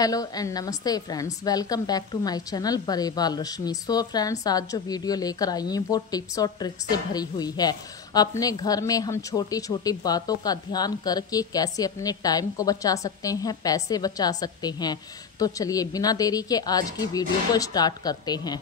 Hello and namaste friends, welcome back to my channel बरेबाल Rashmi. So friends, आज जो video लेकर आई हूँ वो टिप्स और ट्रिक्स से भरी हुई है। अपने घर में हम छोटी छोटी बातों का ध्यान करके कैसे अपने टाइम को बचा सकते हैं, पैसे बचा सकते हैं। तो चलिए बिना देरी के आज की वीडियो को स्टार्ट करते हैं।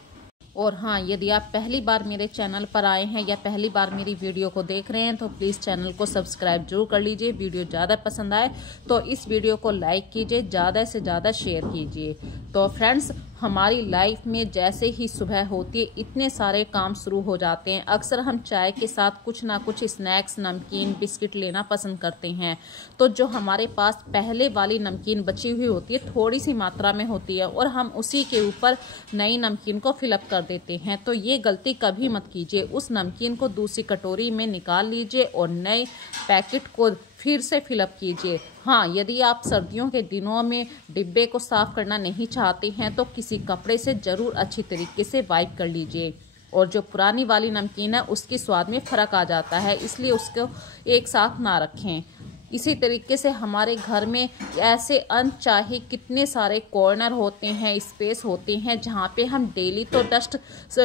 और हाँ, यदि आप पहली बार मेरे चैनल पर आए हैं या पहली बार मेरी वीडियो को देख रहे हैं तो प्लीज़ चैनल को सब्सक्राइब जरूर कर लीजिए। वीडियो ज़्यादा पसंद आए तो इस वीडियो को लाइक कीजिए, ज़्यादा से ज़्यादा शेयर कीजिए। तो फ्रेंड्स, हमारी लाइफ में जैसे ही सुबह होती है इतने सारे काम शुरू हो जाते हैं। अक्सर हम चाय के साथ कुछ ना कुछ स्नैक्स, नमकीन, बिस्किट लेना पसंद करते हैं। तो जो हमारे पास पहले वाली नमकीन बची हुई होती है थोड़ी सी मात्रा में होती है और हम उसी के ऊपर नई नमकीन को फिलअप कर देते हैं। तो ये गलती कभी मत कीजिए। उस नमकीन को दूसरी कटोरी में निकाल लीजिए और नए पैकेट को फिर से फिलअप कीजिए। हाँ, यदि आप सर्दियों के दिनों में डिब्बे को साफ करना नहीं चाहते हैं तो किसी कपड़े से ज़रूर अच्छी तरीके से वाइप कर लीजिए। और जो पुरानी वाली नमकीन है उसके स्वाद में फ़र्क आ जाता है, इसलिए उसको एक साथ ना रखें। इसी तरीके से हमारे घर में ऐसे अनचाहे कितने सारे कॉर्नर होते हैं, स्पेस होते हैं जहाँ पे हम डेली तो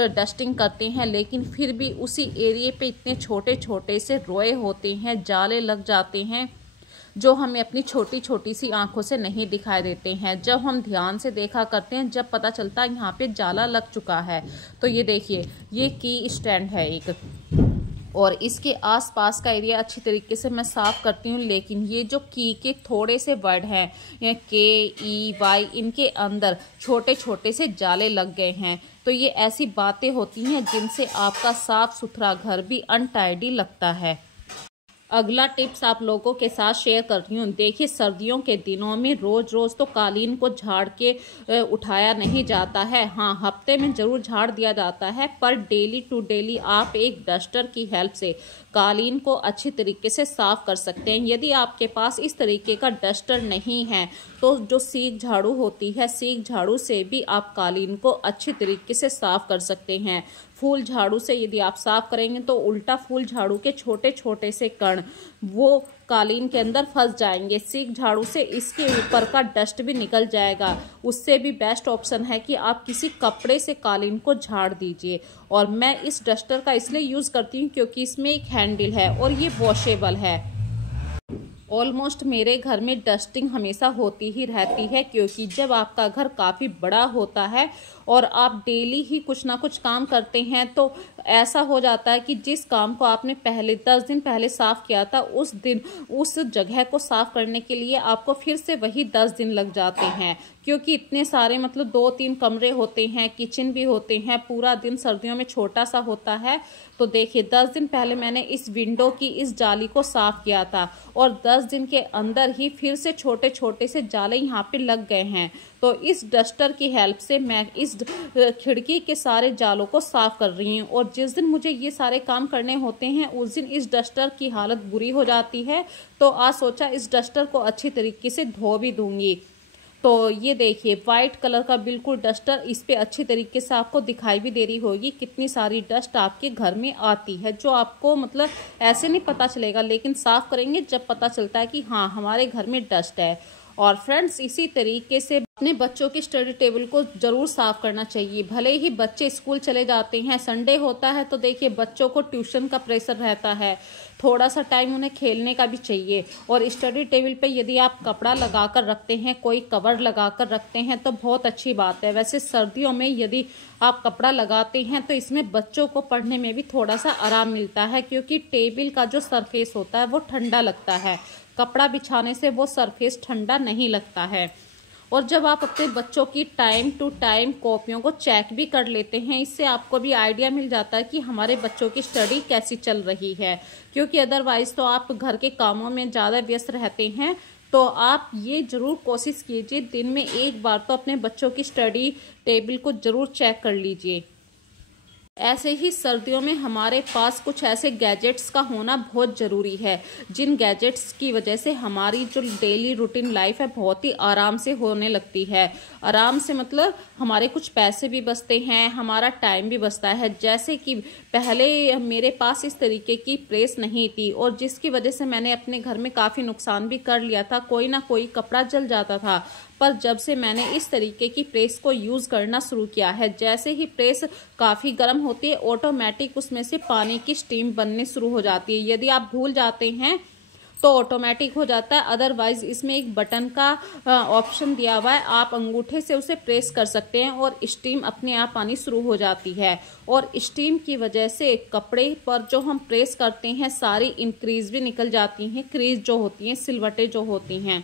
डस्टिंग करते हैं, लेकिन फिर भी उसी एरिया पे इतने छोटे छोटे से रोए होते हैं, जाले लग जाते हैं जो हमें अपनी छोटी छोटी सी आंखों से नहीं दिखाई देते हैं। जब हम ध्यान से देखा करते हैं जब पता चलता है यहाँ पे जाला लग चुका है। तो ये देखिए, ये की स्टैंड है एक, और इसके आसपास का एरिया अच्छी तरीके से मैं साफ़ करती हूँ, लेकिन ये जो की के थोड़े से वर्ड हैं KEY, इनके अंदर छोटे छोटे से जाले लग गए हैं। तो ये ऐसी बातें होती हैं जिनसे आपका साफ़ सुथरा घर भी अनटाइडी लगता है। अगला टिप्स आप लोगों के साथ शेयर कर रही हूँ। देखिए, सर्दियों के दिनों में रोज़ रोज़ तो कालीन को झाड़ के उठाया नहीं जाता है। हाँ, हफ्ते में ज़रूर झाड़ दिया जाता है, पर डेली टू डेली आप एक डस्टर की हेल्प से कालीन को अच्छी तरीके से साफ़ कर सकते हैं। यदि आपके पास इस तरीके का डस्टर नहीं है तो जो सीख झाड़ू होती है, सीख झाड़ू से भी आप कालीन को अच्छी तरीके से साफ़ कर सकते हैं। फूल झाड़ू से यदि आप साफ़ करेंगे तो उल्टा फूल झाड़ू के छोटे छोटे से कण वो कालीन के अंदर फंस जाएंगे। सीख झाड़ू से इसके ऊपर का डस्ट भी निकल जाएगा। उससे भी बेस्ट ऑप्शन है कि आप किसी कपड़े से कालीन को झाड़ दीजिए। और मैं इस डस्टर का इसलिए यूज़ करती हूँ क्योंकि इसमें एक हैंडल है और ये वॉशेबल है। ऑलमोस्ट मेरे घर में डस्टिंग हमेशा होती ही रहती है, क्योंकि जब आपका घर काफ़ी बड़ा होता है और आप डेली ही कुछ ना कुछ काम करते हैं तो ऐसा हो जाता है कि जिस काम को आपने पहले 10 दिन पहले साफ़ किया था उस दिन उस जगह को साफ़ करने के लिए आपको फिर से वही 10 दिन लग जाते हैं, क्योंकि इतने सारे 2-3 कमरे होते हैं, किचन भी होते हैं, पूरा दिन सर्दियों में छोटा सा होता है। तो देखिए, 10 दिन पहले मैंने इस विंडो की इस जाली को साफ़ किया था और 10 दिन के अंदर ही फिर से छोटे छोटे से जाले यहाँ पे लग गए हैं। तो इस डस्टर की हेल्प से मैं इस खिड़की के सारे जालों को साफ़ कर रही हूँ। और जिस दिन मुझे ये सारे काम करने होते हैं उस दिन इस डस्टर की हालत बुरी हो जाती है, तो आज सोचा इस डस्टर को अच्छी तरीके से धो भी दूंगी। तो ये देखिए, वाइट कलर का बिल्कुल डस्टर, इस पे अच्छी तरीके से आपको दिखाई भी दे रही होगी कितनी सारी डस्ट आपके घर में आती है, जो आपको ऐसे नहीं पता चलेगा, लेकिन साफ़ करेंगे जब पता चलता है कि हाँ हमारे घर में डस्ट है। और फ्रेंड्स, इसी तरीके से अपने बच्चों की स्टडी टेबल को ज़रूर साफ़ करना चाहिए। भले ही बच्चे स्कूल चले जाते हैं, संडे होता है तो देखिए बच्चों को ट्यूशन का प्रेशर रहता है, थोड़ा सा टाइम उन्हें खेलने का भी चाहिए। और स्टडी टेबल पे यदि आप कपड़ा लगाकर रखते हैं, कोई कवर लगाकर रखते हैं तो बहुत अच्छी बात है। वैसे सर्दियों में यदि आप कपड़ा लगाते हैं तो इसमें बच्चों को पढ़ने में भी थोड़ा सा आराम मिलता है, क्योंकि टेबल का जो सरफेस होता है वो ठंडा लगता है, कपड़ा बिछाने से वो सरफेस ठंडा नहीं लगता है। और जब आप अपने बच्चों की टाइम टू टाइम कॉपियों को चेक भी कर लेते हैं, इससे आपको भी आइडिया मिल जाता है कि हमारे बच्चों की स्टडी कैसी चल रही है, क्योंकि अदरवाइज़ तो आप घर के कामों में ज़्यादा व्यस्त रहते हैं। तो आप ये ज़रूर कोशिश कीजिए दिन में एक बार तो अपने बच्चों की स्टडी टेबल को ज़रूर चेक कर लीजिए। ऐसे ही सर्दियों में हमारे पास कुछ ऐसे गैजेट्स का होना बहुत ज़रूरी है, जिन गैजेट्स की वजह से हमारी जो डेली रूटीन लाइफ है बहुत ही आराम से होने लगती है। आराम से हमारे कुछ पैसे भी बचते हैं, हमारा टाइम भी बचता है। जैसे कि पहले मेरे पास इस तरीके की प्रेस नहीं थी और जिसकी वजह से मैंने अपने घर में काफ़ी नुकसान भी कर लिया था, कोई ना कोई कपड़ा जल जाता था। पर जब से मैंने इस तरीके की प्रेस को यूज़ करना शुरू किया है, जैसे ही प्रेस काफ़ी गर्म होती है ऑटोमेटिक उसमें से पानी की स्टीम बनने शुरू हो जाती है। यदि आप भूल जाते हैं तो ऑटोमेटिक हो जाता है, अदरवाइज इसमें एक बटन का ऑप्शन दिया हुआ है, आप अंगूठे से उसे प्रेस कर सकते हैं और स्टीम अपने आप आनी शुरू हो जाती है। और स्टीम की वजह से कपड़े पर जो हम प्रेस करते हैं सारी इंक्रीज भी निकल जाती हैं, क्रीज जो होती हैं, सिलवटें जो होती हैं,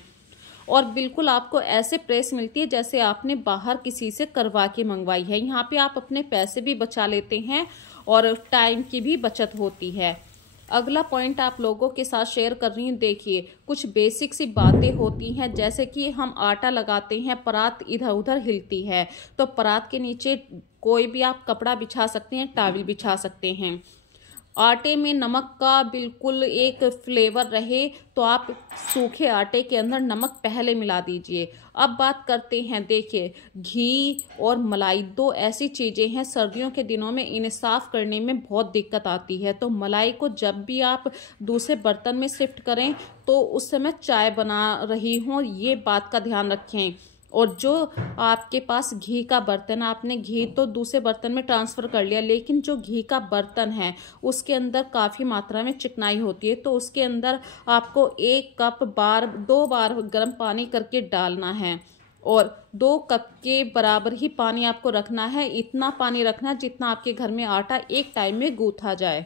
और बिल्कुल आपको ऐसे प्रेस मिलती है जैसे आपने बाहर किसी से करवा के मंगवाई है। यहाँ पे आप अपने पैसे भी बचा लेते हैं और टाइम की भी बचत होती है। अगला पॉइंट आप लोगों के साथ शेयर कर रही हूँ। देखिए, कुछ बेसिक सी बातें होती हैं, जैसे कि हम आटा लगाते हैं, परात इधर उधर हिलती है, तो परात के नीचे कोई भी आप कपड़ा बिछा सकते हैं, टॉवल बिछा सकते हैं। आटे में नमक का बिल्कुल एक फ्लेवर रहे तो आप सूखे आटे के अंदर नमक पहले मिला दीजिए। अब बात करते हैं, देखिए घी और मलाई दो ऐसी चीज़ें हैं सर्दियों के दिनों में इन्हें साफ़ करने में बहुत दिक्कत आती है। तो मलाई को जब भी आप दूसरे बर्तन में शिफ्ट करें तो उस समय चाय बना रही हूँ, ये बात का ध्यान रखें। और जो आपके पास घी का बर्तन, आपने घी तो दूसरे बर्तन में ट्रांसफ़र कर लिया, लेकिन जो घी का बर्तन है उसके अंदर काफ़ी मात्रा में चिकनाई होती है, तो उसके अंदर आपको 1 कप 2 बार गर्म पानी करके डालना है और 2 कप के बराबर ही पानी आपको रखना है। इतना पानी रखना जितना आपके घर में आटा एक टाइम में गूँथा जाए,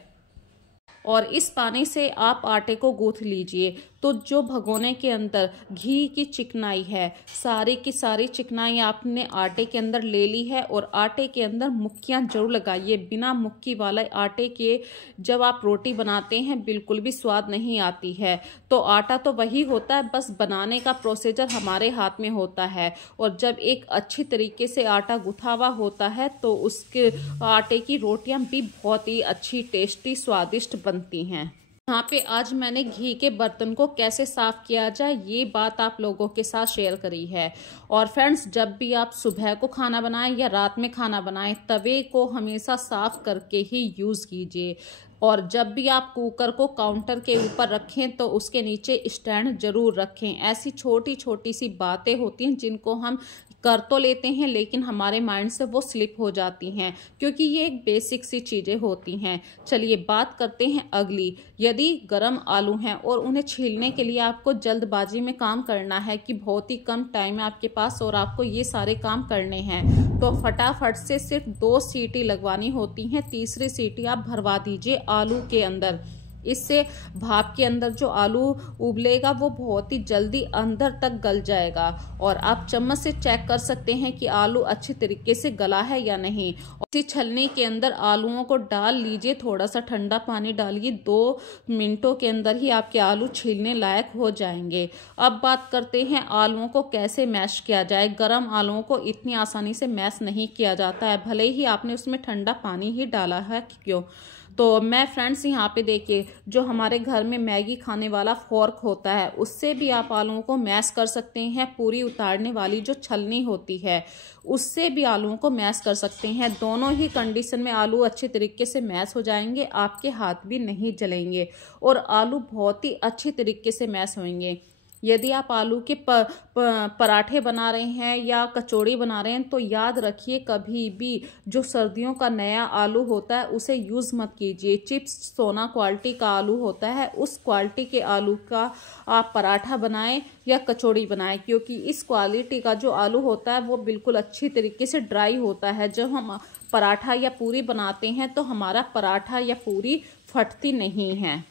और इस पानी से आप आटे को गूँथ लीजिए। तो जो भगोने के अंदर घी की चिकनाई है, सारी की सारी चिकनाई आपने आटे के अंदर ले ली है, और आटे के अंदर मुक्कियां जरूर लगाइए। बिना मुक्की वाले आटे के जब आप रोटी बनाते हैं बिल्कुल भी स्वाद नहीं आती है। तो आटा तो वही होता है, बस बनाने का प्रोसीजर हमारे हाथ में होता है। और जब एक अच्छी तरीके से आटा गुथा हुआ होता है तो उसके आटे की रोटियां भी बहुत ही अच्छी, टेस्टी, स्वादिष्ट बनती हैं। यहाँ पे आज मैंने घी के बर्तन को कैसे साफ़ किया जाए ये बात आप लोगों के साथ शेयर करी है। और फ्रेंड्स, जब भी आप सुबह को खाना बनाएं या रात में खाना बनाएं, तवे को हमेशा साफ़ करके ही यूज़ कीजिए। और जब भी आप कुकर को काउंटर के ऊपर रखें तो उसके नीचे स्टैंड जरूर रखें। ऐसी छोटी छोटी सी बातें होती हैं जिनको हम कर तो लेते हैं लेकिन हमारे माइंड से वो स्लिप हो जाती हैं, क्योंकि ये एक बेसिक सी चीज़ें होती हैं। चलिए बात करते हैं अगली। यदि गर्म आलू हैं और उन्हें छीलने के लिए आपको जल्दबाजी में काम करना है कि बहुत ही कम टाइम है आपके पास और आपको ये सारे काम करने हैं, तो फटाफट से सिर्फ 2 सीटी लगवानी होती हैं। तीसरी सीटी आप भरवा दीजिए आलू के अंदर। इससे भाप के अंदर जो आलू उबलेगा वो बहुत ही जल्दी अंदर तक गल जाएगा। और आप चम्मच से चेक कर सकते हैं कि आलू अच्छी तरीके से गला है या नहीं। और इसी छलनी के अंदर आलूओं को डाल लीजिए, थोड़ा सा ठंडा पानी डालिए, 2 मिनटों के अंदर ही आपके आलू छीलने लायक हो जाएंगे। अब बात करते हैं आलूओं को कैसे मैश किया जाए। गर्म आलूओं को इतनी आसानी से मैश नहीं किया जाता है, भले ही आपने उसमें ठंडा पानी ही डाला है क्यों। तो मैं फ्रेंड्स यहाँ पे देखिए, जो हमारे घर में मैगी खाने वाला फोर्क होता है उससे भी आप आलूओं को मैश कर सकते हैं। पूरी उतारने वाली जो छलनी होती है उससे भी आलूओं को मैश कर सकते हैं। दोनों ही कंडीशन में आलू अच्छे तरीके से मैश हो जाएंगे, आपके हाथ भी नहीं जलेंगे और आलू बहुत ही अच्छी तरीके से मैश होंगे। यदि आप आलू के पराठे बना रहे हैं या कचौड़ी बना रहे हैं तो याद रखिए कभी भी जो सर्दियों का नया आलू होता है उसे यूज़ मत कीजिए। चिप्स सोना क्वालिटी का आलू होता है, उस क्वालिटी के आलू का आप पराठा बनाएं या कचौड़ी बनाएं, क्योंकि इस क्वालिटी का जो आलू होता है वो बिल्कुल अच्छी तरीके से ड्राई होता है। जब हम पराठा या पूरी बनाते हैं तो हमारा पराठा या पूरी फटती नहीं है।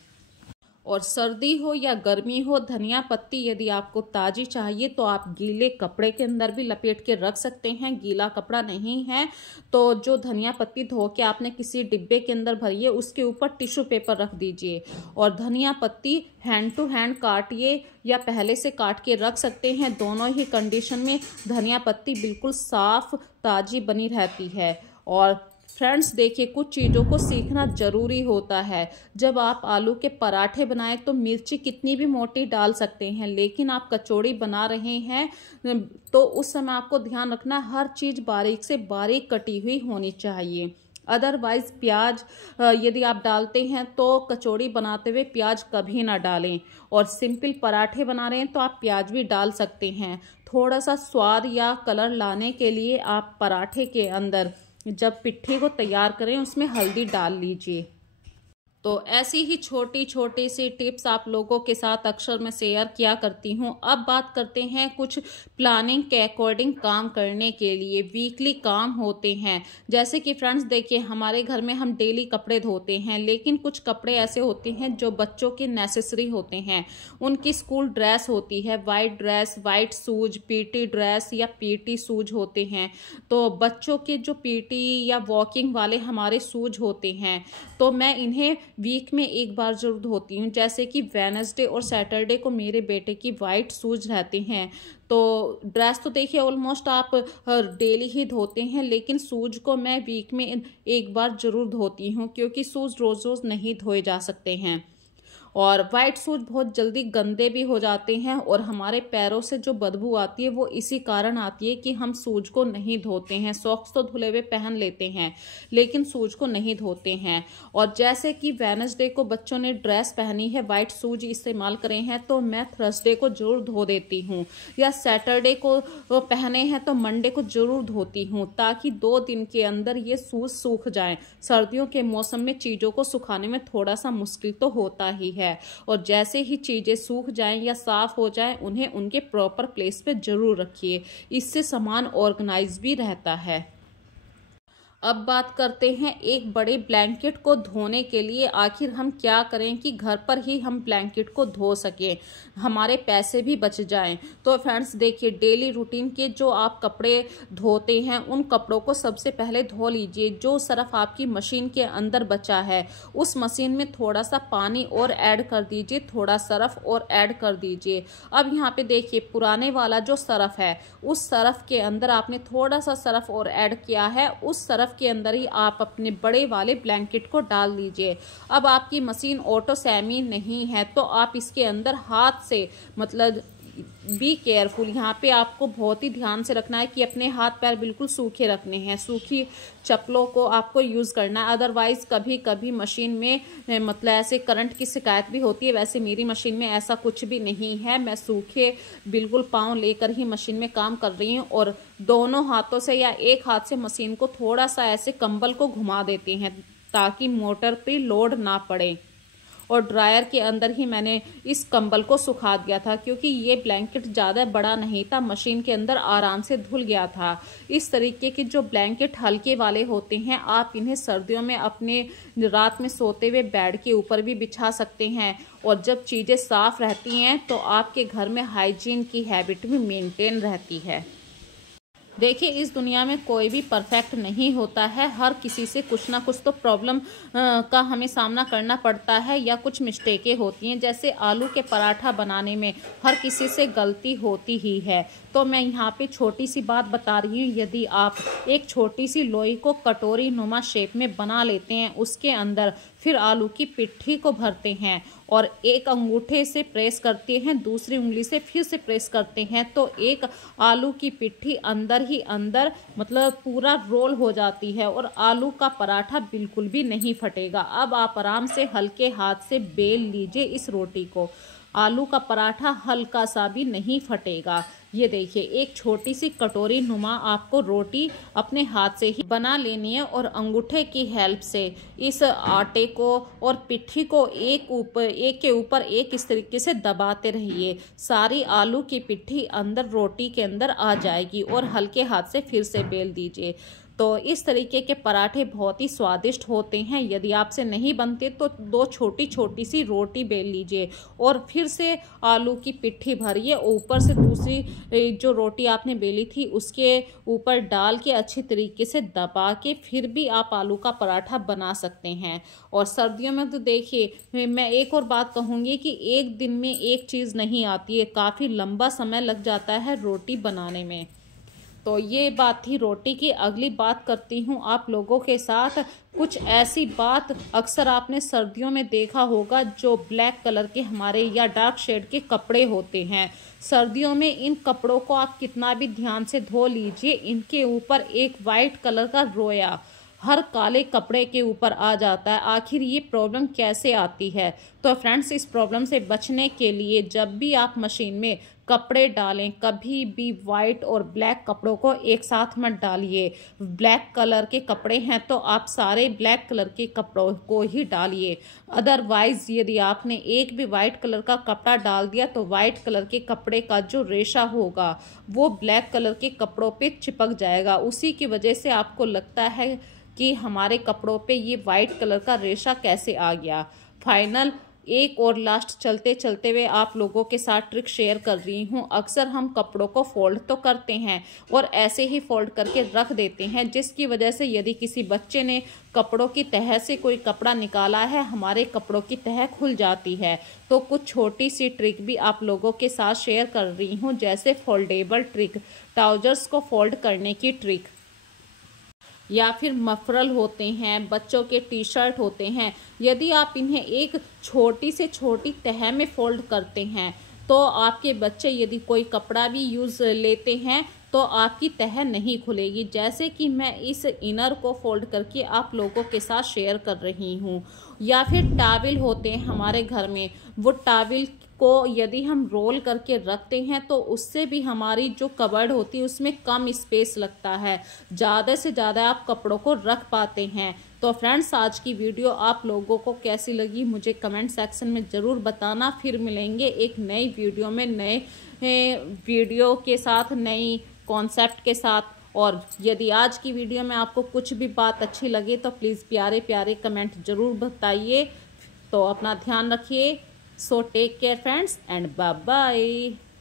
और सर्दी हो या गर्मी हो, धनिया पत्ती यदि आपको ताज़ी चाहिए तो आप गीले कपड़े के अंदर भी लपेट के रख सकते हैं। गीला कपड़ा नहीं है तो जो धनिया पत्ती धो के आपने किसी डिब्बे के अंदर भरिए, उसके ऊपर टिश्यू पेपर रख दीजिए और धनिया पत्ती हैंड टू हैंड काटिए या पहले से काट के रख सकते हैं। दोनों ही कंडीशन में धनिया पत्ती बिल्कुल साफ ताज़ी बनी रहती है। और फ्रेंड्स देखिए, कुछ चीज़ों को सीखना ज़रूरी होता है। जब आप आलू के पराठे बनाएं तो मिर्ची कितनी भी मोटी डाल सकते हैं, लेकिन आप कचौड़ी बना रहे हैं तो उस समय आपको ध्यान रखना हर चीज़ बारीक से बारीक कटी हुई होनी चाहिए। अदरवाइज़ प्याज यदि आप डालते हैं तो कचौड़ी बनाते हुए प्याज कभी ना डालें। और सिंपल पराठे बना रहे हैं तो आप प्याज भी डाल सकते हैं। थोड़ा सा स्वाद या कलर लाने के लिए आप पराठे के अंदर जब पिट्ठी को तैयार करें उसमें हल्दी डाल लीजिए। तो ऐसी ही छोटी छोटी सी टिप्स आप लोगों के साथ अक्सर मैं शेयर किया करती हूँ। अब बात करते हैं कुछ प्लानिंग के अकॉर्डिंग काम करने के लिए वीकली काम होते हैं। जैसे कि फ्रेंड्स देखिए, हमारे घर में हम डेली कपड़े धोते हैं, लेकिन कुछ कपड़े ऐसे होते हैं जो बच्चों के नेसेसरी होते हैं। उनकी स्कूल ड्रेस होती है, white dress, white shoes, PT dress या पीटी शूज होते हैं। तो बच्चों के जो पीटी या वॉकिंग वाले हमारे शूज होते हैं, तो मैं इन्हें वीक में एक बार जरूर धोती हूँ। जैसे कि वेडनेसडे और सैटरडे को मेरे बेटे की वाइट शूज रहते हैं। तो ड्रेस तो देखिए ऑलमोस्ट आप डेली ही धोते हैं, लेकिन शूज को मैं वीक में एक बार जरूर धोती हूँ, क्योंकि शूज रोज रोज नहीं धोए जा सकते हैं। और वाइट शूज बहुत जल्दी गंदे भी हो जाते हैं, और हमारे पैरों से जो बदबू आती है वो इसी कारण आती है कि हम शूज को नहीं धोते हैं। सॉक्स तो धुले हुए पहन लेते हैं, लेकिन शूज को नहीं धोते हैं। और जैसे कि वेडनेसडे को बच्चों ने ड्रेस पहनी है, वाइट शूज इस्तेमाल करे हैं, तो मैं थर्सडे को जरूर धो देती हूँ। या सैटरडे को पहने हैं तो मंडे को जरूर धोती हूँ, ताकि 2 दिन के अंदर ये शूज सूख जाएं। सर्दियों के मौसम में चीजों को सुखाने में थोड़ा सा मुश्किल तो होता ही है, और जैसे ही चीजें सूख जाएं या साफ हो जाएं, उन्हें उनके प्रॉपर प्लेस पे जरूर रखिए। इससे सामान ऑर्गेनाइज भी रहता है। अब बात करते हैं एक बड़े ब्लैंकेट को धोने के लिए आखिर हम क्या करें कि घर पर ही हम ब्लैंकेट को धो सकें, हमारे पैसे भी बच जाएं। तो फ्रेंड्स देखिए, डेली रूटीन के जो आप कपड़े धोते हैं उन कपड़ों को सबसे पहले धो लीजिए। जो सरफ आपकी मशीन के अंदर बचा है उस मशीन में थोड़ा सा पानी और ऐड कर दीजिए, थोड़ा सरफ और ऐड कर दीजिए। अब यहाँ पे देखिए, पुराने वाला जो सरफ है उस सरफ के अंदर आपने थोड़ा सा सरफ और ऐड किया है, उस सरफ के अंदर ही आप अपने बड़े वाले ब्लैंकेट को डाल दीजिए। अब आपकी मशीन ऑटो सेमी नहीं है तो आप इसके अंदर हाथ से, मतलब बी केयरफुल, यहाँ पे आपको बहुत ही ध्यान से रखना है कि अपने हाथ पैर बिल्कुल सूखे रखने हैं। सूखी चप्पलों को आपको यूज़ करना है, अदरवाइज कभी कभी मशीन में मतलब ऐसे करंट की शिकायत भी होती है। वैसे मेरी मशीन में ऐसा कुछ भी नहीं है, मैं सूखे बिल्कुल पाँव लेकर ही मशीन में काम कर रही हूँ। और दोनों हाथों से या एक हाथ से मशीन को थोड़ा सा ऐसे कंबल को घुमा देते हैं ताकि मोटर पे लोड ना पड़े। और ड्रायर के अंदर ही मैंने इस कंबल को सुखा दिया था, क्योंकि ये ब्लैंकेट ज़्यादा बड़ा नहीं था, मशीन के अंदर आराम से धुल गया था। इस तरीके के जो ब्लैंकेट हल्के वाले होते हैं, आप इन्हें सर्दियों में अपने रात में सोते हुए बेड के ऊपर भी बिछा सकते हैं। और जब चीज़ें साफ रहती हैं तो आपके घर में हाइजीन की हैबिट भी मेंटेन रहती है। देखिए, इस दुनिया में कोई भी परफेक्ट नहीं होता है, हर किसी से कुछ ना कुछ तो प्रॉब्लम का हमें सामना करना पड़ता है या कुछ मिस्टेकें होती हैं। जैसे आलू के पराठा बनाने में हर किसी से गलती होती ही है। तो मैं यहाँ पे छोटी सी बात बता रही हूँ, यदि आप एक छोटी सी लोई को कटोरी नुमा शेप में बना लेते हैं, उसके अंदर फिर आलू की पिट्ठी को भरते हैं और एक अंगूठे से प्रेस करते हैं, दूसरी उंगली से फिर से प्रेस करते हैं, तो एक आलू की पिट्ठी अंदर ही अंदर मतलब पूरा रोल हो जाती है और आलू का पराठा बिल्कुल भी नहीं फटेगा। अब आप आराम से हल्के हाथ से बेल लीजिए इस रोटी को, आलू का पराठा हल्का सा भी नहीं फटेगा। ये देखिए, एक छोटी सी कटोरी नुमा आपको रोटी अपने हाथ से ही बना लेनी है और अंगूठे की हेल्प से इस आटे को और पिट्ठी को एक के ऊपर एक इस तरीके से दबाते रहिए। सारी आलू की पिट्ठी अंदर रोटी के अंदर आ जाएगी और हल्के हाथ से फिर से बेल दीजिए। तो इस तरीके के पराठे बहुत ही स्वादिष्ट होते हैं। यदि आपसे नहीं बनते तो 2 छोटी छोटी सी रोटी बेल लीजिए और फिर से आलू की पिट्ठी भरिए, ऊपर से दूसरी जो रोटी आपने बेली थी उसके ऊपर डाल के अच्छी तरीके से दबा के फिर भी आप आलू का पराठा बना सकते हैं। और सर्दियों में तो देखिए, मैं एक और बात कहूँगी कि एक दिन में एक चीज़ नहीं आती है, काफ़ी लंबा समय लग जाता है रोटी बनाने में। तो ये बात थी रोटी की। अगली बात करती हूँ आप लोगों के साथ कुछ ऐसी बात अक्सर आपने सर्दियों में देखा होगा, जो ब्लैक कलर के हमारे या डार्क शेड के कपड़े होते हैं। सर्दियों में इन कपड़ों को आप कितना भी ध्यान से धो लीजिए, इनके ऊपर एक वाइट कलर का रोया हर काले कपड़े के ऊपर आ जाता है। आखिर ये प्रॉब्लम कैसे आती है? तो फ्रेंड्स, इस प्रॉब्लम से बचने के लिए जब भी आप मशीन में कपड़े डालें, कभी भी वाइट और ब्लैक कपड़ों को एक साथ मत डालिए। ब्लैक कलर के कपड़े हैं तो आप सारे ब्लैक कलर के कपड़ों को ही डालिए। अदरवाइज यदि आपने एक भी वाइट कलर का कपड़ा डाल दिया तो वाइट कलर के कपड़े का जो रेशा होगा वो ब्लैक कलर के कपड़ों पे चिपक जाएगा। उसी की वजह से आपको लगता है कि हमारे कपड़ों पे ये वाइट कलर का रेशा कैसे आ गया। फाइनल एक और लास्ट चलते चलते हुए आप लोगों के साथ ट्रिक शेयर कर रही हूँ। अक्सर हम कपड़ों को फोल्ड तो करते हैं और ऐसे ही फोल्ड करके रख देते हैं, जिसकी वजह से यदि किसी बच्चे ने कपड़ों की तह से कोई कपड़ा निकाला है, हमारे कपड़ों की तह खुल जाती है। तो कुछ छोटी सी ट्रिक भी आप लोगों के साथ शेयर कर रही हूँ, जैसे फोल्डेबल ट्रिक, ट्राउजर्स को फोल्ड करने की ट्रिक, या फिर मफरल होते हैं, बच्चों के टी शर्ट होते हैं। यदि आप इन्हें एक छोटी से छोटी तह में फोल्ड करते हैं तो आपके बच्चे यदि कोई कपड़ा भी यूज़ लेते हैं तो आपकी तह नहीं खुलेगी। जैसे कि मैं इस इनर को फोल्ड करके आप लोगों के साथ शेयर कर रही हूँ। या फिर टॉवल होते हैं हमारे घर में, वो टॉवल को यदि हम रोल करके रखते हैं तो उससे भी हमारी जो कबर्ड होती है उसमें कम स्पेस लगता है, ज़्यादा से ज़्यादा आप कपड़ों को रख पाते हैं। तो फ्रेंड्स, आज की वीडियो आप लोगों को कैसी लगी मुझे कमेंट सेक्शन में ज़रूर बताना। फिर मिलेंगे एक नई वीडियो में, नए वीडियो के साथ, नई कॉन्सेप्ट के साथ। और यदि आज की वीडियो में आपको कुछ भी बात अच्छी लगे तो प्लीज़ प्यारे प्यारे कमेंट ज़रूर बताइए। तो अपना ध्यान रखिए। So take care friends and bye bye.